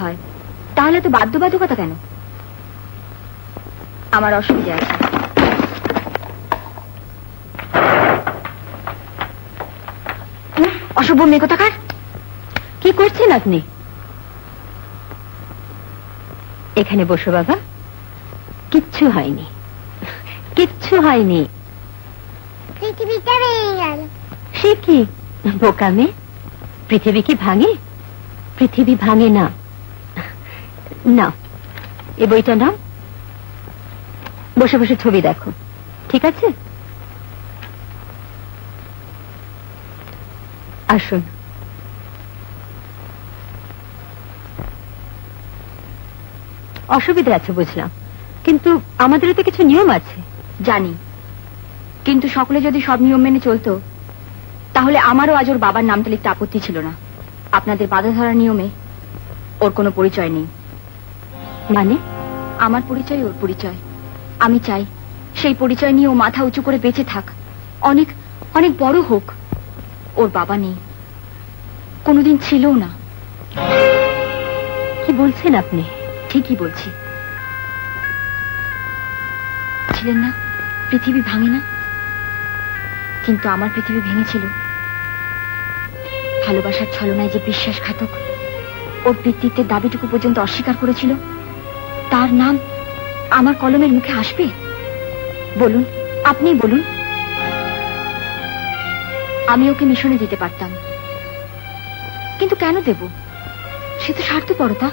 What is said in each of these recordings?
হয় তাহলে তো বাধ্যবাধকতা কেন? আমার অসুবিধা আছে। অসভ্য মেয়ে কোথাকার! কি করছেন আপনি? এখানে বসো বাবা। কিচ্ছু হয়নি, কিচ্ছু হয়নি। পৃথিবীটা ভেঙে গেল। সে কি বোকা মেয়ে, পৃথিবী কি ভাঙে? পৃথিবী ভাঙে না। নাও এ বইটা নাও, বসে বসে ছবি দেখো, ঠিক আছে? আসুন। অসুবিধা আছে বুঝলাম, কিন্তু আমাদেরও তো কিছু নিয়ম আছে। জানি, কিন্তু সকলে যদি সব নিয়ম মেনে চলতো তাহলে আমারও আজ ওর বাবার নামটা লিখতে আপত্তি ছিল না। আপনাদের বাধা ধরার নিয়মে ওর কোনো পরিচয় নেই। মানে? আমার পরিচয় ওর পরিচয়। আমি চাই সেই পরিচয় নিয়ে ও মাথা উঁচু করে বেঁচে থাক, অনেক অনেক বড় হোক। ওর বাবা নেই, কোনোদিন ছিলও না। কি বলছেন আপনি? ঠিকই বলছি। ছিলেন না, পৃথিবী ভাঙে না। কিন্তু আমার পৃথিবী ভেঙেছিল। ভালোবাসার ছলনায় যে বিশ্বাসঘাতক ওর পিতৃত্বের দাবিটুকু পর্যন্ত অস্বীকার করেছিল, তার নাম আমার কলমের মুখে আসবে? বলুন, আপনি বলুন। আমি ওকে মিশনে দিতে পারতাম, কিন্তু কেন দেব? সে তো স্বার্থপরতা,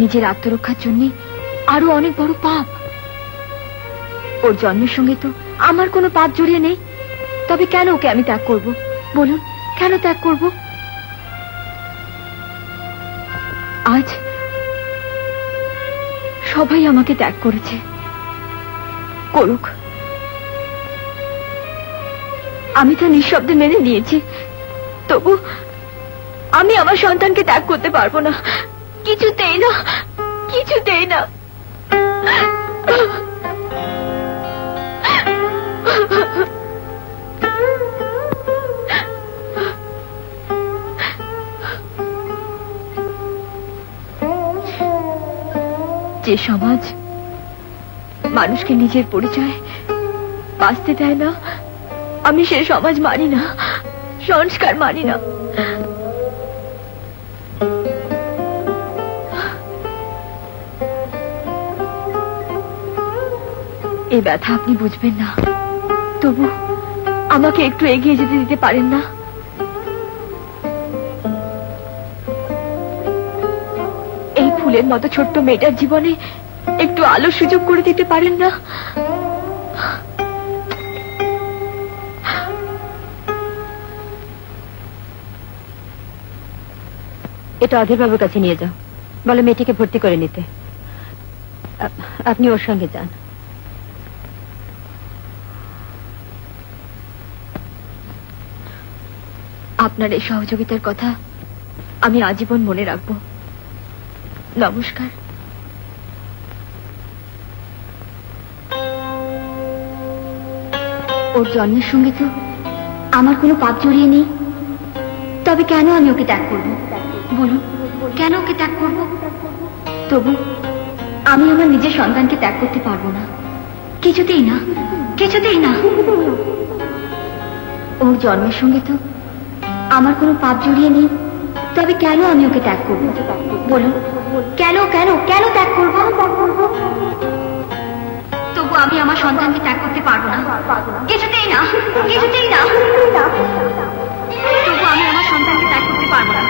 নিজের আত্মরক্ষার জন্য আরো অনেক বড় পাপ। ওর জন্মের সঙ্গে তো আমার কোনো পাপ জড়িয়ে নেই, তবে কেন ওকে আমি ত্যাগ করব? বলুন, কেন ত্যাগ করব? আজ সবাই আমাকে ত্যাগ করেছে, করুক। আমি তা নিঃশব্দে মেনে নিয়েছি, তবু আমি আমার সন্তানকে ত্যাগ করতে পারবো না, কিছুতেই না, কিছুতেই না। যে সমাজ মানুষকে নিজের পরিচয় বাঁচতে দেয় না, আমি সে সমাজ মানি না, সংস্কার মানি না। এই ব্যথা আপনি বুঝবেন না, তবু আমাকে একটু এগিয়ে যেতে দিতে পারেন না? এই ফুলের মতো ছোট্ট মেয়েটার জীবনে একটু আলোর সুযোগ করে দিতে পারেন না? এটা অধীর বাবুর কাছে নিয়ে যাও, বলো মেয়েটিকে ভর্তি করে নিতে। আপনি ওর সঙ্গে যান। আপনার এই সহযোগিতার কথা আমি আজীবন মনে রাখব। নমস্কার। ওর জন্মের সঙ্গে তো আমার কোনো পাপ জড়িয়ে নেই, তবে কেন আমি ওকে ত্যাগ করব? বলুন, কেন ওকে ত্যাগ করব? তবু আমি আমার নিজের সন্তানকে ত্যাগ করতে পারবো না, কিছুতেই না, কিছুতেই না। ওর জন্মের সঙ্গে তো আমার কোনো পাপ জড়িয়ে নেই, তবে কেন আমি ওকে ত্যাগ করব? বলুন, কেন কেন কেন ত্যাগ করব? তবু আমি আমার সন্তানকে ত্যাগ করতে পারবো না, কিছুতেই না, কিছুতেই না। তবু আমি আমার সন্তানকে ত্যাগ করতে পারবো না।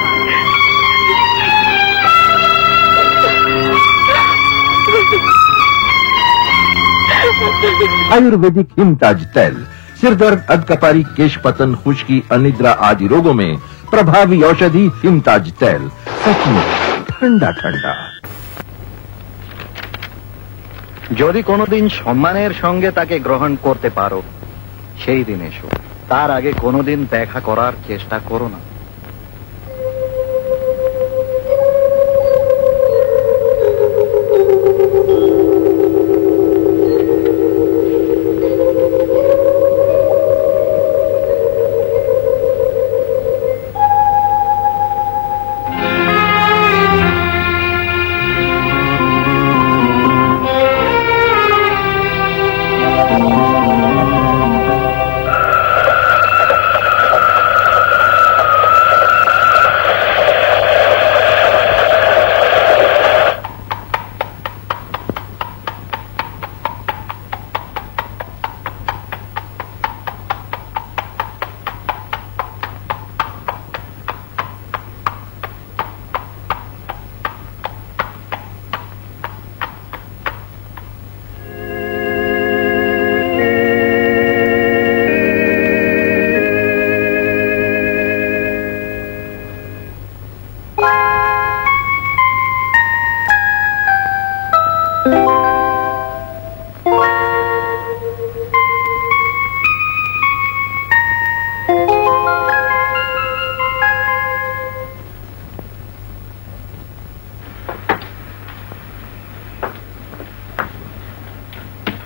आयुर्वेदिक हिमताज तेल सिर दर्द, अधकपारी, केश पतन, खुश्की, अनिद्रा आदि रोगों में प्रभावी औषधि हिमताज तेल, सच में ठंडा ठंडा। যদি কোনোদিন সম্মানের সঙ্গে তাকে গ্রহণ করতে পারো, সেই দিন এসো। তার আগে কোনোদিন দেখা করার চেষ্টা করো না।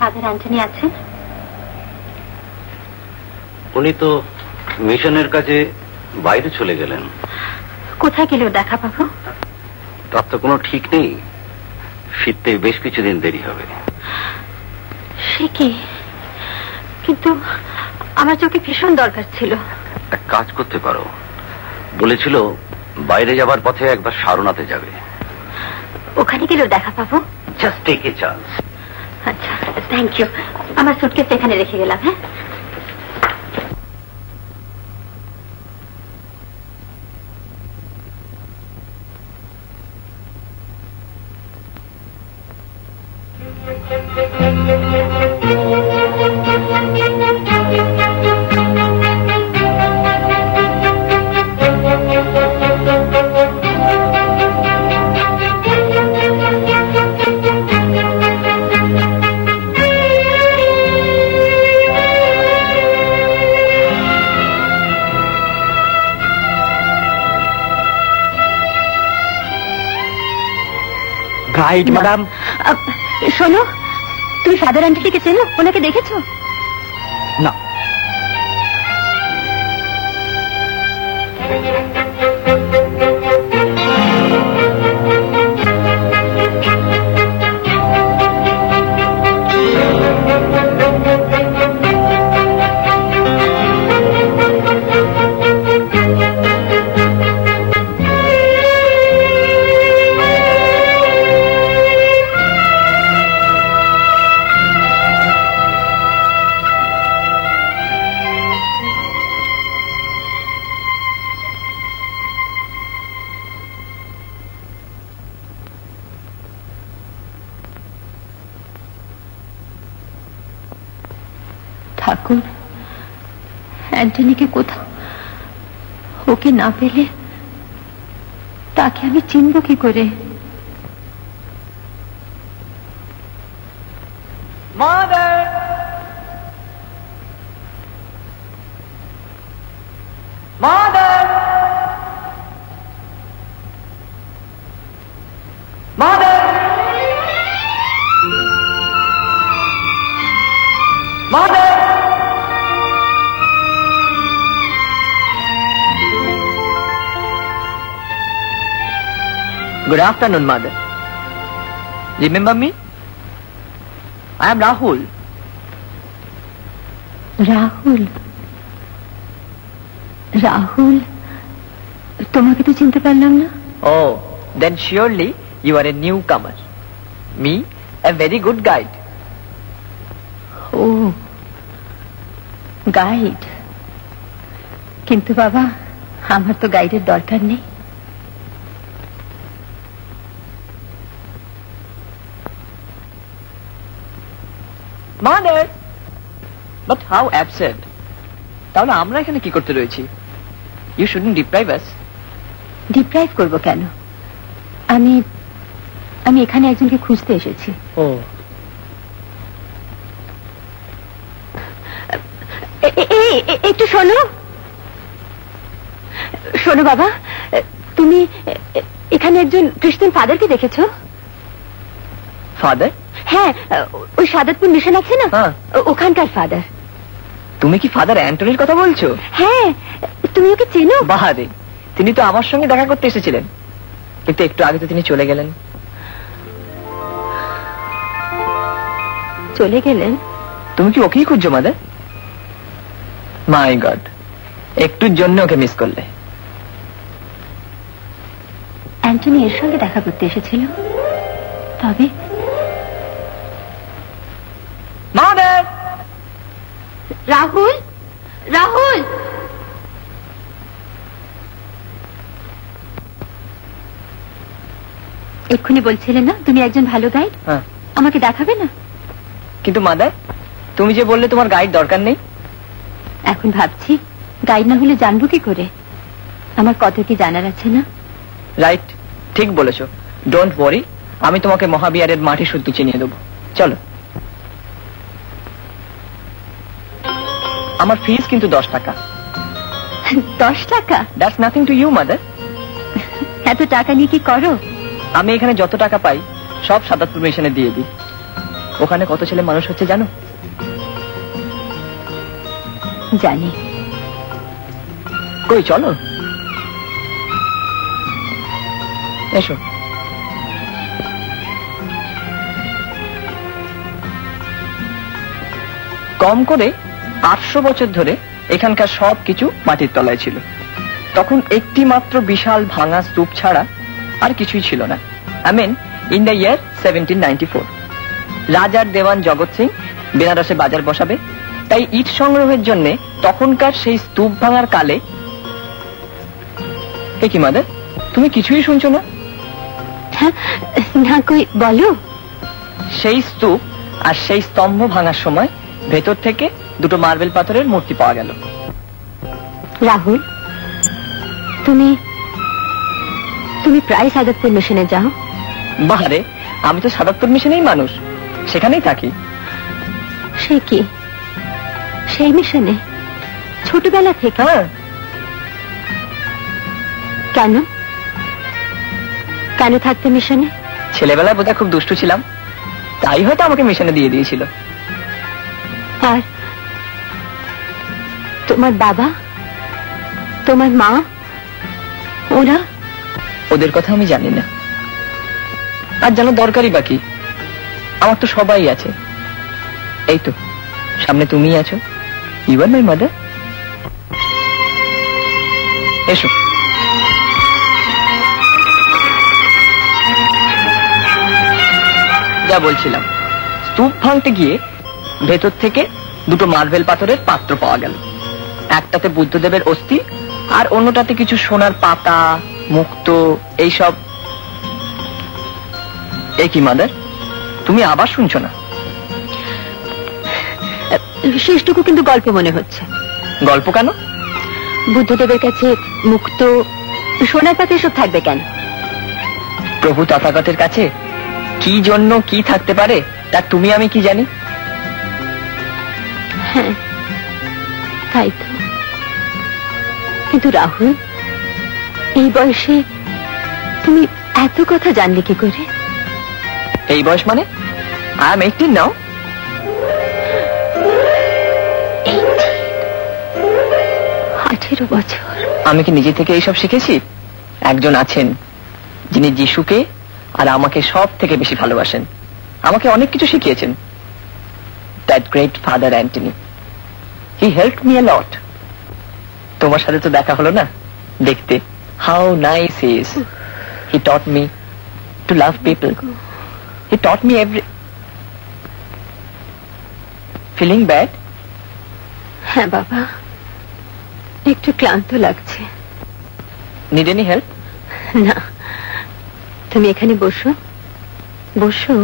ফাদার অ্যান্টনি আছেন? উনি তো মিশনের কাজে বাইরে চলে গেলেন। কোথায় গেলেও দেখা পাবো? তার তো কোনো ঠিক নেই, ফিরতে বেশ কিছুদিন দেরি হবে। সে কি? কিন্তু আমার চোখে ভীষণ দরকার ছিল। এক কাজ করতে পারো, বলেছিল বাইরে যাবার পথে একবার সারনাথে যাবে। ওখানে গেলেও দেখা পাবো? Just take a chance. আচ্ছা, থ্যাংক ইউ। আমার সুটকেস এখানে রেখে গেলাম। হ্যাঁ, গাইড ম্যাডাম। শোনো, তুমি ফাদার আন্টিকে চেনো? ওনাকে দেখেছো? না। ঠাকুর, অ্যান্টনিকে কোথাও, ওকে না পেলে তাকে আমি চিনব কি করে? Mother, mother, mother, mother. Good afternoon, mother. Remember me? I am Rahul. Rahul? Rahul, তোমাকে তো চিনতে পারলাম না। Oh, then surely you are a newcomer. Me, a very good guide. ও, গাইড? কিন্তু বাবা, আমার তো গাইডের দরকার নেই। Mother! But how absurd. তাহলে আমরা এখানে কি করতে রয়েছি? You shouldn't deprive us. Deprive করব কেন? আমি আমি এখানে একজনকে খুঁজতে এসেছি। Oh. একটু শোনো, শোনো বাবা, তুমি এখানে একজন খ্রিস্টান ফাদারকে দেখেছো? Father? হ্যাঁ, ওই সাদাতপুর মিশন আছে না, হ্যাঁ। ওখানকার ফাদার। তুমি কি ফাদার অ্যান্টনির কথা বলছো? হ্যাঁ, তুমি ওকে চেনো? বাহারে, তিনি তো আমার সঙ্গে দেখা করতে এসেছিলেন, কিন্তু একটু আগে তো তিনি চলে গেলেন। চলে গেলেন? তুমি কি ওকেই খুঁজছো মাদার? মাই গড, একটুর জন্য ওকে মিস করলে। অ্যান্টনি এর সঙ্গে দেখা করতে এসেছিল, তবে মাদার! রাহুল, রাহুল! এক্ষুনি বলছিলে না তুমি একজন ভালো গাইড, হ্যাঁ, আমাকে দেখাবে না? কিন্তু মাদার, তুমি যে বললে তোমার গাইড দরকার নেই। এখন ভাবছি গাইড না হলে জানবো কি করে? আমার কত কি জানার আছে না? রাইট, ঠিক বলেছো। ডোন্ট ওয়ারি, আমি তোমাকে মহাবিহারের মাটি শুদ্ধ চিনিয়ে দেবো। চলো। আমার ফিস কিন্তু 10 টাকা। 10 টাকা? That's nothing to you mother. এত টাকা নিয়ে কি করো? আমি এখানে যত টাকা পাই সব সাদাতপুর মিশনে দিয়ে দিই। ওখানে কত ছেলে মানুষ হচ্ছে জানো? জানি। কই চলো, এসো। কম করে 800 বছর ধরে এখানকার সব কিছু মাটির তলায় ছিল। তখন একটি মাত্র বিশাল ভাঙা স্তূপ ছাড়া আর কিছুই ছিল না। I mean in the year 1794 রাজার দেওয়ান জগৎ সিং বেনারসে বাজার বসাবে, তাই ইট সংগ্রহের জন্য তখনকার সেই স্তূপ ভাঙার কালে। কি মাদার, তুমি কিছুই শুনছো না? না কই বলো। সেই স্তূপ আর সেই স্তম্ভ ভাঙার সময় ভেতর থেকে দুটো মার্বেল পাথরের মূর্তি পাওয়া গেল। রাহুল, তুমি তুমি প্রায় সাদাতপুর মিশনে যাও? বাহারে, আমি তো সাদাতপুর মিশনেই মানুষ, সেখানেই থাকি। সে কি, সেই মিশনে ছোটবেলা থেকে? হ্যাঁ। কেন কেন থাকতে মিশনে? ছেলেবেলায় বোধহয় খুব দুষ্টু ছিলাম, তাই হয়তো আমাকে মিশনে দিয়ে দিয়েছিল। আর তোমার বাবা, তোমার মা, ওরা? ওদের কথা আমি জানি না, আর জানো দরকারই বাকি। আমার তো সবাই আছে। এই তো সামনে তুমি আছো, ইউ আর মাই মাদার। এসো। যা বলছিলাম, স্তূপ ভাঙতে গিয়ে ভেতর থেকে দুটো মার্বেল পাথরের পাত্র পাওয়া গেল। একটাতে বুদ্ধদেবের অস্থি আর অন্যটাতে কিছু সোনার পাতা, মুক্ত, এইসব। এ কি মাদার, তুমি আবার শুনছো না? শেষটুকু কিন্তু গল্প মনে হচ্ছে। গল্প কেন? বুদ্ধদেবের কাছে মুক্ত, সোনার পাতা এসব থাকবে কেন? প্রভু তথাগতের কাছে কি জন্য কি থাকতে পারে তা তুমি আমি কি জানি? হ্যাঁ তাই তো। কিন্তু রাহুল, এই বয়সে তুমি এত কথা জানলে কি করে? এই বয়স মানে? আই এম 18 নাও। 18 বছর। আমি কি নিজে থেকে এইসব শিখেছি? একজন আছেন যিনি যিশুকে আর আমাকে সব থেকে বেশি ভালোবাসেন, আমাকে অনেক কিছু শিখিয়েছেন। That great father Antony, he helped me a lot. তোমার সাথে তো দেখা হলো না, দেখতে how nice he is. He taught me to love people. He taught me every. Feeling bad? হ্যাঁ বাবা, একটু ক্লান্ত লাগছে। Need any help? না, তুমি এখানে বসো, বসো।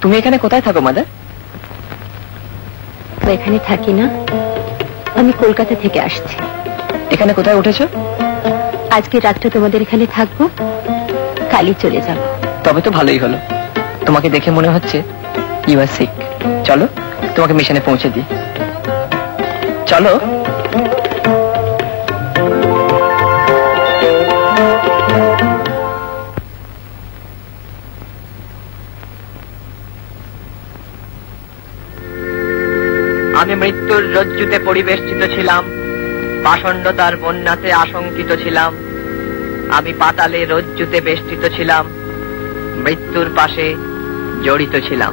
তুমি এখানে কোথায় থাকো মাদার? এখানে থাকি না, আমি কলকাতা থেকে আসছি। এখানে কোথায় উঠেছো? আজকে রাতটা তোমাদের এখানে থাকবো, কালই চলে যাব। তবে তো ভালোই হলো, তোমাকে দেখে মনে হচ্ছে ইউ আর সিক। চলো তোমাকে মিশনে পৌঁছে দিই, চলো। আমি মৃত্যুর রজ্জুতে পরিবেষ্টিত ছিলাম, পাষণ্ডতার বন্যাতে আশঙ্কিত ছিলাম। আমি পাতালে রজ্জুতে বেষ্টিত ছিলাম, মৃত্যুর পাশে জড়িত ছিলাম।